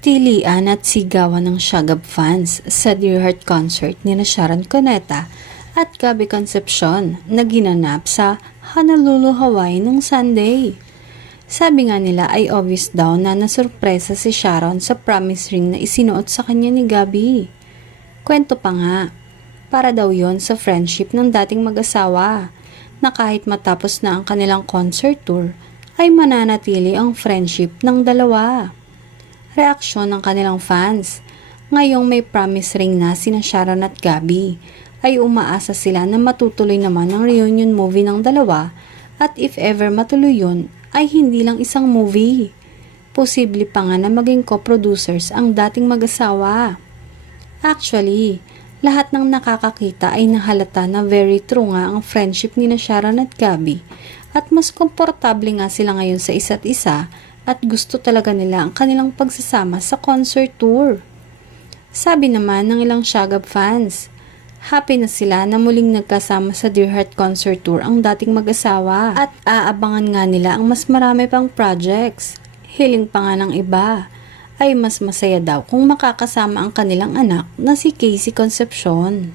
Tilian at sigawan ng Shagab fans sa Dear Heart concert ni Sharon Cuneta at Gabby Concepcion na ginanap sa Honolulu, Hawaii noong Sunday. Sabi nga nila ay obvious daw na nasurpresa si Sharon sa promise ring na isinuot sa kanya ni Gabby. Kwento pa nga, para daw yon sa friendship ng dating mag-asawa na kahit matapos na ang kanilang concert tour ay mananatili ang friendship ng dalawa. Reaksyon ng kanilang fans. Ngayong may promise ring na sina Sharon at Gabby, ay umaasa sila na matutuloy naman ang reunion movie ng dalawa at if ever matuloy yun, ay hindi lang isang movie. Posible pa nga na maging co-producers ang dating mag-asawa. Actually, lahat ng nakakakita ay nahalata na very true nga ang friendship ni Sharon at Gabby at mas komportable nga sila ngayon sa isa't isa at gusto talaga nila ang kanilang pagsasama sa concert tour. Sabi naman ng ilang Shagab fans, happy na sila na muling nagkasama sa Dear Heart concert tour ang dating mag-asawa at aabangan nga nila ang mas marami pang projects. Hiling pa nga ng iba ay mas masaya daw kung makakasama ang kanilang anak na si Casey Concepcion.